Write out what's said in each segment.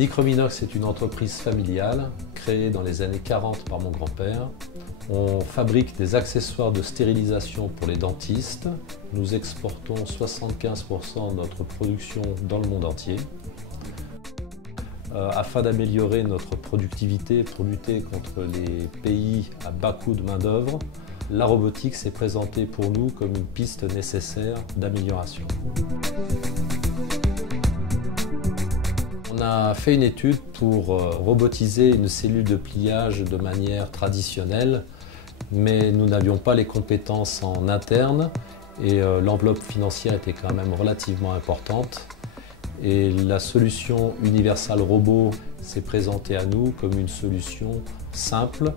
Nicrominox est une entreprise familiale créée dans les années 40 par mon grand-père. On fabrique des accessoires de stérilisation pour les dentistes. Nous exportons 75% de notre production dans le monde entier. Afin d'améliorer notre productivité pour lutter contre les pays à bas coût de main-d'œuvre, la robotique s'est présentée pour nous comme une piste nécessaire d'amélioration. On a fait une étude pour robotiser une cellule de pliage de manière traditionnelle, mais nous n'avions pas les compétences en interne et l'enveloppe financière était quand même relativement importante. Et la solution Universal Robot s'est présentée à nous comme une solution simple,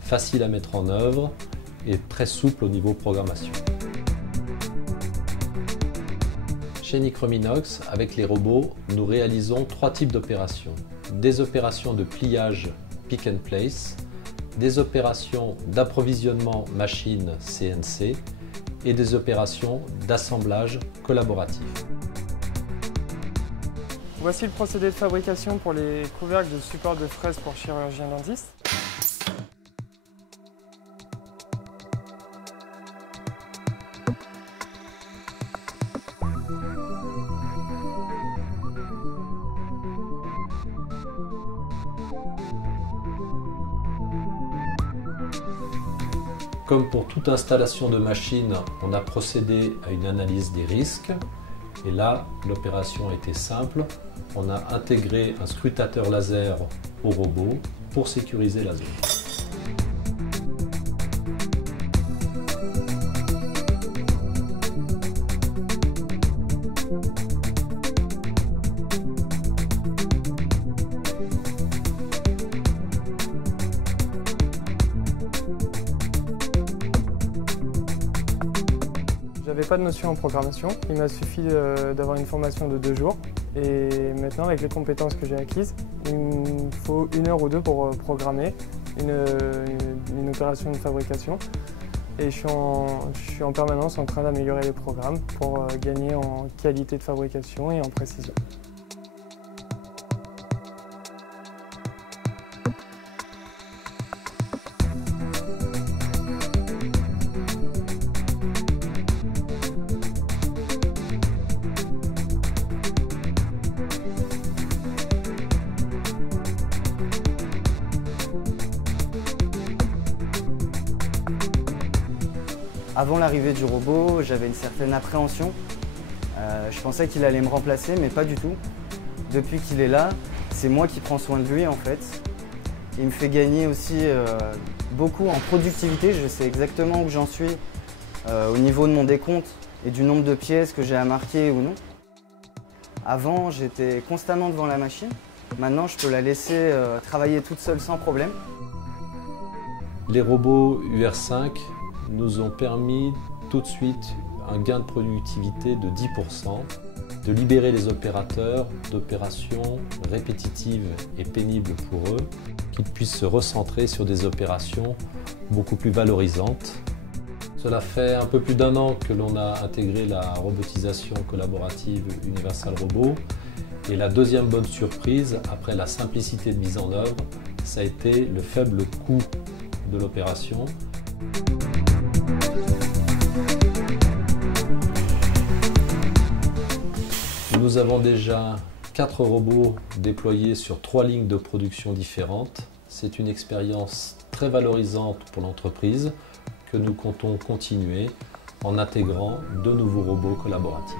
facile à mettre en œuvre et très souple au niveau programmation. Chez Nicrominox, avec les robots, nous réalisons 3 types d'opérations. Des opérations de pliage pick and place, des opérations d'approvisionnement machine CNC et des opérations d'assemblage collaboratif. Voici le procédé de fabrication pour les couvercles de support de fraises pour chirurgiens dentistes. Comme pour toute installation de machine, on a procédé à une analyse des risques. Et là, l'opération était simple. On a intégré un scrutateur laser au robot pour sécuriser la zone. J'avais pas de notion en programmation, il m'a suffi d'avoir une formation de 2 jours et maintenant avec les compétences que j'ai acquises, il me faut 1 heure ou 2 pour programmer une opération de fabrication et je suis en permanence en train d'améliorer les programmes pour gagner en qualité de fabrication et en précision. Avant l'arrivée du robot, j'avais une certaine appréhension. Je pensais qu'il allait me remplacer, mais pas du tout. Depuis qu'il est là, c'est moi qui prends soin de lui en fait. Il me fait gagner aussi beaucoup en productivité. Je sais exactement où j'en suis au niveau de mon décompte et du nombre de pièces que j'ai à marquer ou non. Avant, j'étais constamment devant la machine. Maintenant, je peux la laisser travailler toute seule sans problème. Les robots UR5 nous ont permis tout de suite un gain de productivité de 10%, de libérer les opérateurs d'opérations répétitives et pénibles pour eux, qu'ils puissent se recentrer sur des opérations beaucoup plus valorisantes. Cela fait un peu plus d'1 an que l'on a intégré la robotisation collaborative Universal Robot. Et la deuxième bonne surprise, après la simplicité de mise en œuvre, ça a été le faible coût de l'opération. Nous avons déjà 4 robots déployés sur 3 lignes de production différentes. C'est une expérience très valorisante pour l'entreprise que nous comptons continuer en intégrant de nouveaux robots collaboratifs.